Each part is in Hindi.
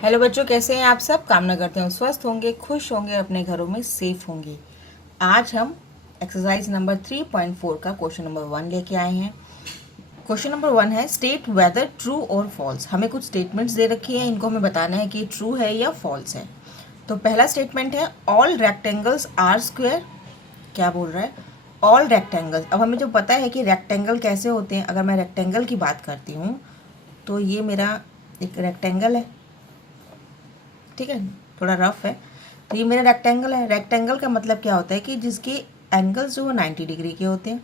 हेलो बच्चों, कैसे हैं आप सब। कामना करते हैं स्वस्थ होंगे, खुश होंगे, अपने घरों में सेफ होंगे। आज हम एक्सरसाइज नंबर 3.4 का क्वेश्चन नंबर 1 लेके आए हैं। क्वेश्चन नंबर 1 है स्टेट वेदर ट्रू और फॉल्स। हमें कुछ स्टेटमेंट्स दे रखी हैं, इनको हमें बताना है कि ट्रू है या फॉल्स है। तो पहला स्टेटमेंट है ऑल रेक्टेंगल्स आर स्क्वायर। क्या बोल रहा है? All rectangles. अब हमें जो पता है कि रेक्टेंगल कैसे होते हैं, अगर मैं रेक्टेंगल की बात करती हूँ तो ये मेरा एक रेक्टेंगल है, ठीक है, थोड़ा रफ है। तो ये मेरा रेक्टेंगल है। रेक्टेंगल का मतलब क्या होता है कि जिसके एंगल्स जो वो 90 डिग्री के होते हैं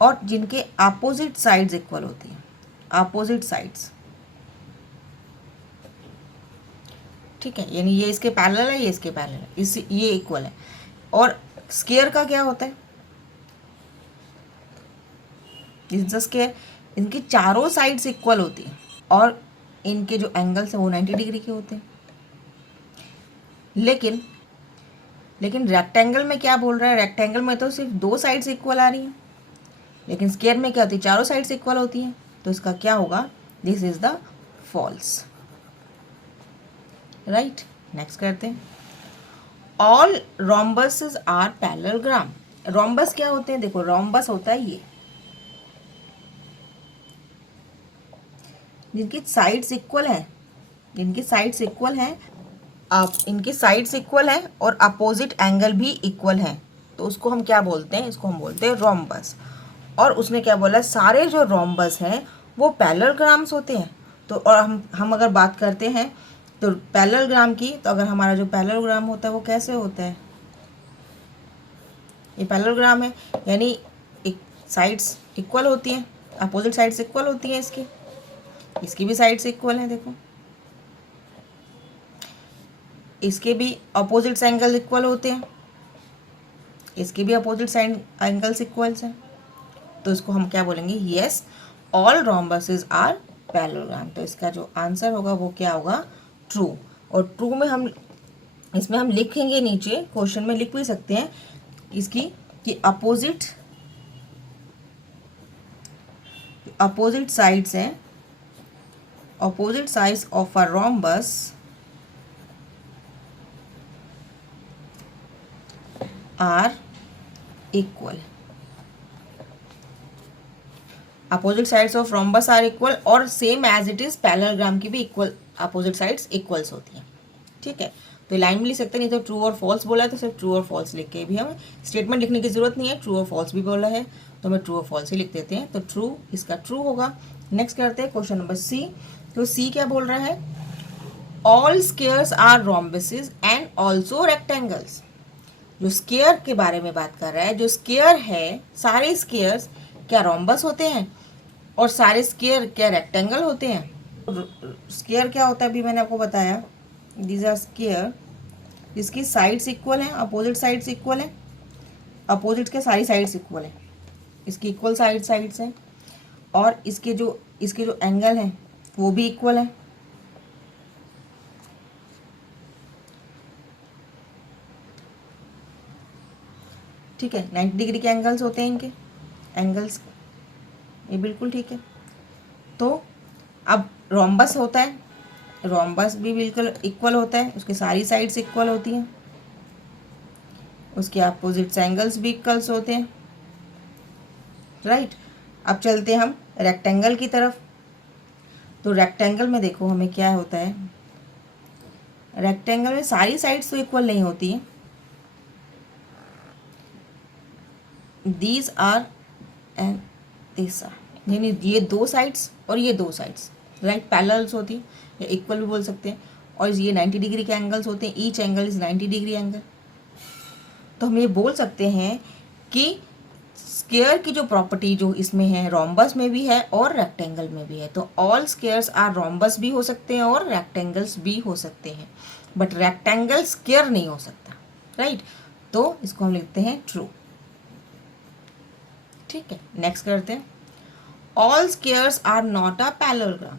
और जिनके अपोजिट साइड्स इक्वल होती हैं। अपोजिट साइड्स, ठीक है, यानी ये इसके पैरेलल है, ये इसके पैरेलल है, इस ये इक्वल है। और स्क्वायर का क्या होता है? इज द स्क्वायर, इनकी चारों साइड्स इक्वल होती हैं और इनके जो एंगल्स हैं वो 90 डिग्री के होते हैं। लेकिन लेकिन रेक्टेंगल में क्या बोल रहा है? रेक्टेंगल में तो सिर्फ दो साइड्स इक्वल आ रही हैं, लेकिन स्क्वायर में क्या होती है? चारों साइड्स इक्वल होती हैं। तो इसका क्या होगा? This is the false. Right, next करते हैं। All rhombuses are parallelogram. Rhombus क्या होते हैं? देखो, रोम्बस होता है ये, जिनकी साइड्स इक्वल हैं, जिनकी साइड्स इक्वल हैं, आप इनकी साइड्स इक्वल हैं और अपोजिट एंगल भी इक्वल हैं, तो उसको हम क्या बोलते हैं? इसको हम बोलते हैं रोम्बस। और उसने क्या बोला? सारे जो रोम्बस हैं वो पैरेललोग्राम्स होते हैं। तो और हम अगर बात करते हैं तो पैरेललोग्राम की, तो अगर हमारा जो पैरेललोग्राम होता है वो कैसे होता है? ये पैरेललोग्राम है, यानी एक साइड्स इक्वल होती हैं, अपोजिट साइड्स इक्वल होती हैं इसकी, इसकी भी साइड्स इक्वल हैं। देखो, इसके भी अपोजिट एंगल इक्वल होते हैं, इसके भी अपोजिट साइड एंगल्स इक्वल्स हैं। तो इसको हम क्या बोलेंगे? Yes, all rhombuses are parallelogram. तो इसका जो आंसर होगा वो क्या होगा? ट्रू। और ट्रू में हम इसमें हम लिखेंगे, नीचे क्वेश्चन में लिख भी सकते हैं इसकी कि अपोजिट साइड्स हैं, opposite sides of a rhombus are equal. Opposite sides of rhombus are equal, और same as it is parallelogram की भी इक्वल अपोजिट साइड्स इक्वल्स होती हैं। ठीक है, तो लाइन में लिख सकते हैं, नहीं तो ट्रू और फॉल्स बोला है तो सिर्फ ट्रू और फॉल्स लिख के भी हम स्टेटमेंट लिखने की जरूरत नहीं है। ट्रू और फॉल्स भी बोला है तो हमें ट्रू और फॉल्स ही लिख देते हैं, तो ट्रू, इसका ट्रू होगा। नेक्स्ट करते हैं क्वेश्चन नंबर सी। तो सी क्या बोल रहा है? All squares are rhombuses and also rectangles. जो स्क्वायर के बारे में बात कर रहा है, जो स्क्वायर है, सारे स्क्वायर्स क्या रोम्बस होते हैं और सारे स्क्वायर क्या रेक्टेंगल होते हैं? स्क्वायर क्या होता है? अभी मैंने आपको बताया, दीज आर स्क्वायर जिसकी साइड्स इक्वल हैं, अपोजिट साइड्स इक्वल हैं, अपोजिट के सारी साइड्स इक्वल हैं, इसकी इक्वल साइड्स हैं, और इसके जो एंगल हैं वो भी इक्वल हैं। ठीक है, 90 डिग्री के एंगल्स होते हैं इनके एंगल्स, ये बिल्कुल ठीक है। तो अब रोम्बस होता है, रोम्बस भी बिल्कुल इक्वल होता है, उसकी सारी साइड्स इक्वल होती हैं, उसके अपोजिट एंगल्स भी इक्वल्स होते हैं। राइट, अब चलते हैं हम रेक्टेंगल की तरफ। तो रेक्टेंगल में देखो हमें क्या होता है, रेक्टेंगल में सारी साइड्स तो इक्वल नहीं होती हैं। These are and this are, यानी ये दो साइड्स और ये दो साइड्स राइट पैरेलल्स होती हैं, या इक्वल भी बोल सकते हैं। और ये 90 डिग्री के एंगल्स होते हैं, each angle is 90 degree angle. तो हम ये बोल सकते हैं कि स्क्वायर की जो प्रॉपर्टी जो इसमें है, रोम्बस में भी है और रेक्टेंगल में भी है। तो ऑल स्क्वायर्स आर रोम्बस भी हो सकते हैं और रेक्टेंगल्स भी हो सकते हैं, बट रेक्टेंगल स्क्वायर नहीं हो सकता। राइट, तो इसको हम लिखते हैं ट्रू। ठीक है, नेक्स्ट करते हैं। All squares are not a parallelogram.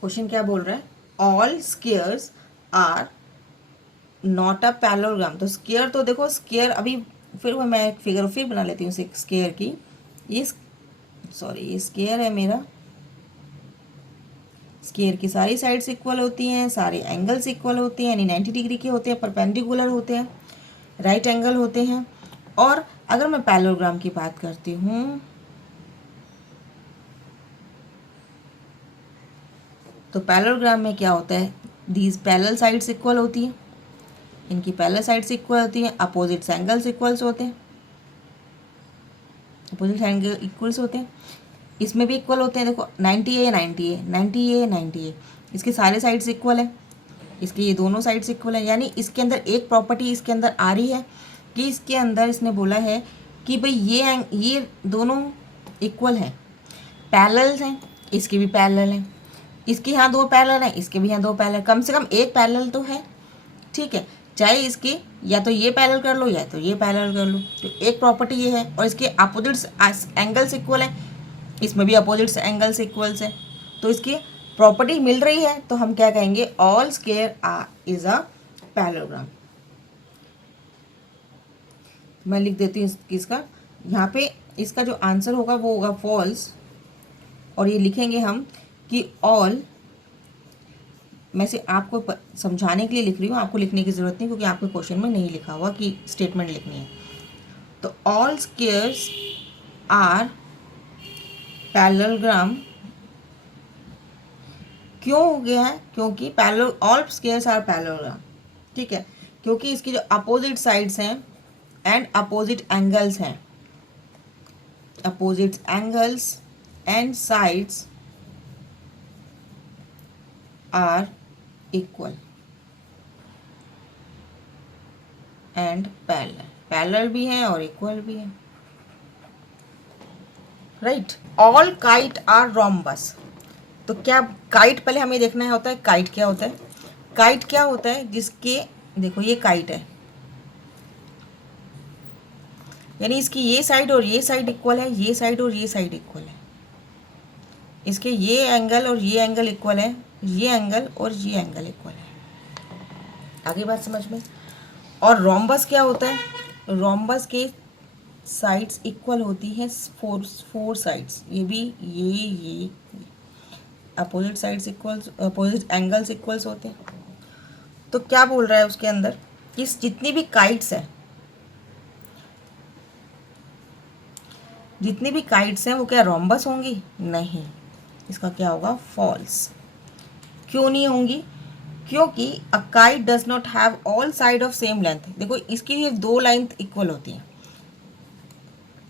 Question क्या बोल रहा है? All squares are not a parallelogram. तो स्क्वायर, तो देखो स्क्वायर, अभी फिर मैं एक फिगर फिर बना लेती हूँ स्क्वायर की। ये सॉरी, ये स्क्वायर है मेरा, स्क्वायर की सारी साइड्स इक्वल होती हैं, सारे एंगल्स इक्वल होते हैं, यानी 90 डिग्री के होते हैं, परपेंडिकुलर होते हैं, राइट एंगल होते हैं। और अगर मैं पैरेललोग्राम की बात करती हूँ तो पैरेललोग्राम में क्या होता है, दीज पैरेलल साइड्स इक्वल होती हैं, इनकी पैरेलल साइड्स इक्वल होती हैं, अपोजिट एंगल्स इक्वल्स होते हैं, अपोजिट एंगल इक्वल्स होते हैं, इसमें भी इक्वल होते हैं। देखो 90 है 90 है 90 है 90 है, इसके सारे साइड्स इक्वल है, इसके ये दोनों साइड्स इक्वल है। यानी इसके अंदर एक प्रॉपर्टी इसके अंदर आ रही है कि इसके अंदर इसने बोला है कि भाई ये दोनों इक्वल है, पैरेलल हैं, इसके भी पैरेलल हैं, इसके यहाँ दो पैरेलल हैं, इसके भी यहाँ दो पैरेलल, कम से कम एक पैरेलल तो है। ठीक है, चाहे इसके या तो ये पैरेलल कर लो या तो ये पैरेलल कर लो, तो एक प्रॉपर्टी ये है। और इसके अपोजिट एंगल्स इक्वल हैं, इसमें भी अपोजिट एंगल्स इक्वल्स है, तो इसकी प्रॉपर्टी मिल रही है। तो हम क्या कहेंगे, all square is a parallelogram. मैं लिख देती हूँ इसका, यहाँ पे इसका जो आंसर होगा वो होगा फॉल्स। और ये लिखेंगे हम कि ऑल, मैं से आपको समझाने के लिए लिख रही हूँ, आपको लिखने की ज़रूरत नहीं क्योंकि आपके क्वेश्चन में नहीं लिखा हुआ कि स्टेटमेंट लिखनी है। तो ऑल स्क्वायर्स आर पैरेललोग्राम क्यों हो गया है, क्योंकि parallel, all squares are parallelogram. ठीक है, क्योंकि इसकी जो अपोजिट साइड्स हैं एंड अपोजिट एंगल्स हैं, opposite angles and sides are equal and parallel, parallel भी हैं और इक्वल भी हैं। Right, all kite are rhombus. तो क्या काइट, पहले हमें देखना होता है काइट क्या होता है। काइट क्या होता है, जिसके, देखो ये काइट है, यानी इसकी ये साइड और ये साइड इक्वल है, ये साइड और ये साइड इक्वल है, इसके ये एंगल और ये एंगल इक्वल है, ये एंगल और ये एंगल इक्वल है। आगे बात समझ में। और रोम्बस क्या होता है, रोम्बस के साइड्स इक्वल होती हैं, फोर साइड्स, ये भी ये opposite sides equals, opposite angles equals होते हैं। तो क्या बोल रहा है उसके अंदर कि जितनी भी काइट्स हैं, जितनी भी काइट्स हैं वो क्या रोम्बस होंगी, नहीं, इसका क्या होगा, फॉल्स। क्यों नहीं होंगी, क्योंकि a kite does not have all side of same length. देखो इसकी ये दो लेंथ इक्वल होती हैं,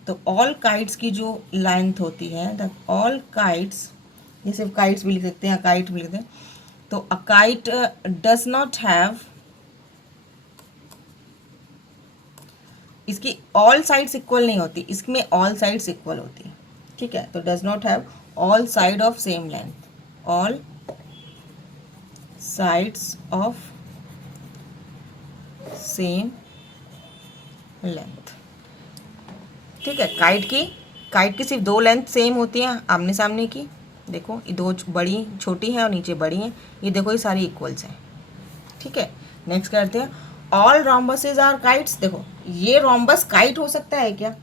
तो ऑल काइट्स की जो लेंथ होती है, द ऑल काइट्स, ये सिर्फ काइट्स भी लिख सकते हैं, काइट भी लिख सकते हैं, तो a kite does not have, इसकी ऑल साइड्स इक्वल नहीं होती, इसमें ऑल साइड्स इक्वल होती है। ठीक है, तो does not have all side of same length, all sides of same length. ठीक है, काइट की सिर्फ दो लेंथ सेम होती हैं आमने सामने की, देखो ये दो बड़ी छोटी हैं और नीचे बड़ी हैं, ये देखो ये सारी इक्वल्स हैं। ठीक है, नेक्स्ट करते हैं, ऑल रोम्बसेस आर काइट्स। देखो ये रोम्बस काइट हो सकता है क्या,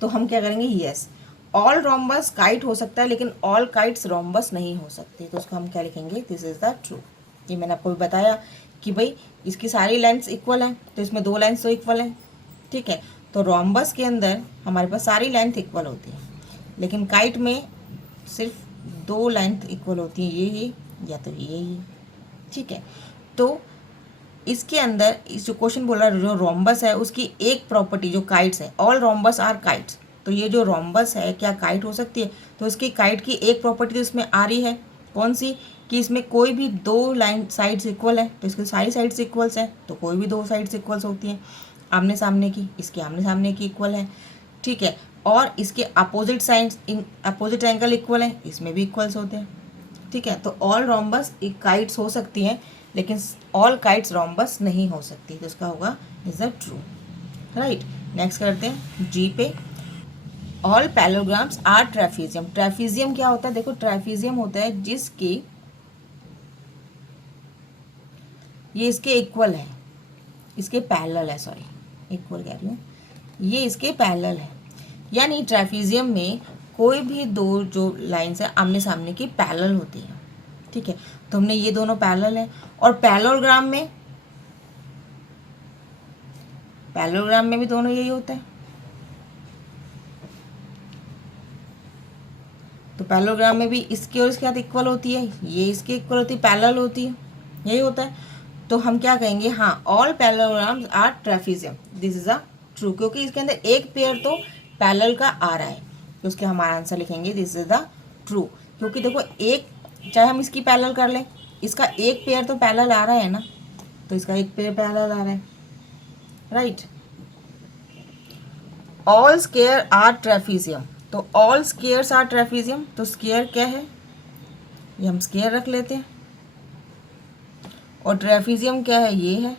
तो हम क्या करेंगे, यस, ऑल रोम्बस काइट हो सकता है लेकिन ऑल काइट्स रोम्बस नहीं हो सकती, तो उसको हम क्या लिखेंगे, दिस इज द ट्रू। ये मैंने आपको भी बताया कि भाई इसकी सारी लेंथ्स इक्वल हैं, तो इसमें दो लेंथ्स तो इक्वल हैं। ठीक है, तो रोम्बस के अंदर हमारे पास सारी लेंथ इक्वल होती है, लेकिन काइट में सिर्फ दो लेंथ इक्वल होती है, ये या तो ये। ठीक है, तो इसके अंदर इस जो क्वेश्चन बोल रहा है, जो रोम्बस है उसकी एक प्रॉपर्टी जो काइट्स है, ऑल रोम्बस आर काइट्स, तो ये जो रोम्बस है क्या काइट हो सकती है, तो इसकी काइट की एक प्रॉपर्टी तो इसमें आ रही है, कौन सी, कि इसमें कोई भी दो लाइन साइड्स इक्वल है, तो इसकी सारी साइड्स इक्वल्स हैं, तो कोई भी दो साइड्स इक्वल्स होती हैं आमने सामने की, इसके आमने सामने की इक्वल है। ठीक है, और इसके opposite sides, in opposite angle equal है, इसमें भी इक्वल्स होते हैं। ठीक है, तो ऑल रोम्बस काइट्स हो सकती हैं लेकिन ऑल काइट्स रोम्बस नहीं हो सकती, तो इसका होगा is the true. Right, next करते हैं जी पे, ऑल पैरेललोग्राम्स आर ट्रेफिजियम। ट्रेफिजियम क्या होता है, देखो ट्रेफिजियम होता है जिसकी ये इसके इक्वल है, इसके पैरेलल है, सॉरी इक्वल कह रही हूँ, ये इसके पैरेलल है, यानी ट्रेफिजियम में कोई भी दो जो लाइन्स है आमने सामने की पैरेलल होती है। ठीक है, तो हमने ये दोनों पैरेलल है। और पैरेललोग्राम में भी दोनों यही होते हैं। तो पैरेललोग्राम में भी इसके और इसके साथ इक्वल होती है, ये इसके इक्वल होती है, पैरेलल होती है, यही होता है। तो हम क्या कहेंगे, हाँ all parallelograms are trapezium, this is a true, क्योंकि इसके अंदर एक पेयर तो पैरेलल का आ रहा है, तो उसके हमारा आंसर लिखेंगे दिस इज द ट्रू। क्योंकि देखो एक, चाहे हम इसकी पैरेलल कर लें, इसका एक पेयर तो पैरेलल आ रहा है ना, तो इसका एक पेयर पैरेलल आ रहा है, right. All square are trapezium, तो ऑल स्क्वायर्स आर ट्रेपीजियम, तो स्क्वायर क्या है, ये हम स्क्वायर रख लेते हैं। और ट्रेपीजियम क्या है, ये है,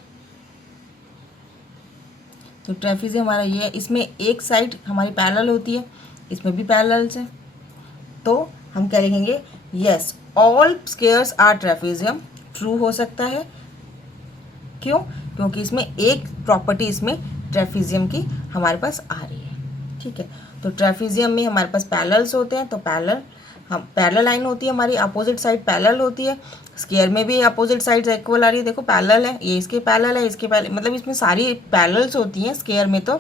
तो ट्रेपीजियम हमारा ये है। इसमें एक साइड हमारी पैरेलल होती है, इसमें भी पैरेलल है, तो हम क्या लिखेंगे, yes all squares are trapezium, true हो सकता है। क्यों, क्योंकि इसमें एक प्रॉपर्टी इसमें ट्रेपीजियम की हमारे पास आ रही है, ठीक है। तो ट्रेपीजियम में हमारे पास पैरेलल्स होते हैं, तो पैरेलल लाइन होती है हमारी, अपोजिट साइड पैरेलल होती है। स्क्वायर में भी अपोजिट साइड इक्वल आ रही है, देखो पैरेलल है, ये इसके पैरेलल है, इसके पैरेलल, मतलब इसमें सारी पैरेलल्स होती हैं स्क्वायर में तो,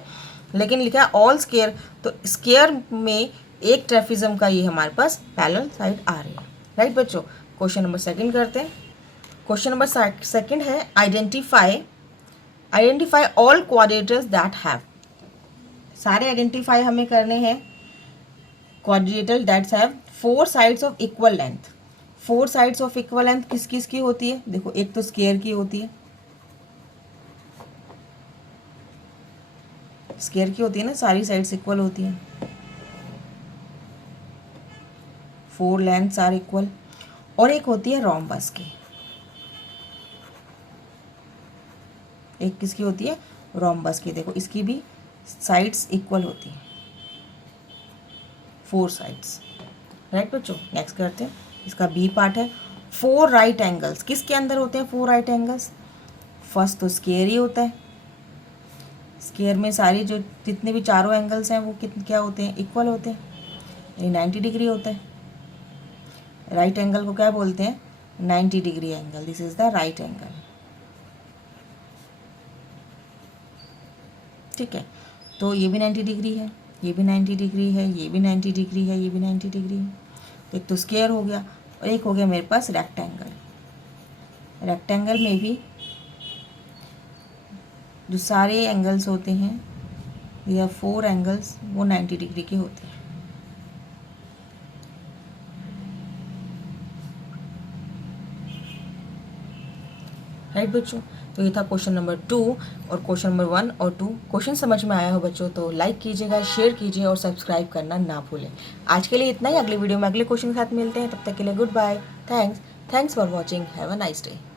लेकिन लिखा है ऑल स्क्वायर, तो स्क्वायर में एक ट्रेपीजियम का ये हमारे पास पैरेलल साइड आ रही है, राइट बच्चों। क्वेश्चन नंबर सेकंड करते हैं। क्वेश्चन नंबर सेकंड है आइडेंटिफाई ऑल क्वाड्रेटर्स दैट हैव, सारे आइडेंटिफाई हमें करने हैं क्वाड्रेटर that's have 4 sides of equal length. 4 sides of equal length किस किस की होती है, देखो एक तो स्क्वायर की होती है, स्क्वायर की होती है ना, सारी साइड्स इक्वल होती हैं, 4 लेंथ्स आर इक्वल। और एक होती है रोम्बस की, एक किसकी होती है, रोम्बस की, देखो इसकी भी साइड्स इक्वल होती हैं, 4 साइड्स, राइट बच्चों। नेक्स्ट करते हैं, इसका बी पार्ट है 4 राइट एंगल्स, किसके अंदर होते हैं 4 राइट एंगल्स, फर्स्ट तो स्क्वायर ही होता है, स्क्वायर में सारी जो जितने भी चारों एंगल्स हैं वो क्या होते हैं, इक्वल होते हैं, ये 90 डिग्री होता है। राइट एंगल को क्या बोलते हैं, 90 degree angle, this is the right angle, ठीक है। तो ये भी 90 डिग्री है, ये भी 90 डिग्री है, ये भी 90 डिग्री है, ये भी 90 डिग्री है। तो एक तो स्क्वायर हो गया और एक हो गया मेरे पास रेक्टेंगल। रेक्टेंगल में भी जो सारे एंगल्स होते हैं, या 4 एंगल्स, वो 90 डिग्री के होते हैं, राइट बच्चों। तो ये था क्वेश्चन नंबर 2 और क्वेश्चन नंबर 1 और 2। क्वेश्चन समझ में आया हो बच्चों तो लाइक कीजिएगा, शेयर कीजिए और सब्सक्राइब करना ना भूलें। आज के लिए इतना ही, अगले वीडियो में अगले क्वेश्चन के साथ मिलते हैं, तब तक के लिए goodbye, thanks for watching, have a nice day.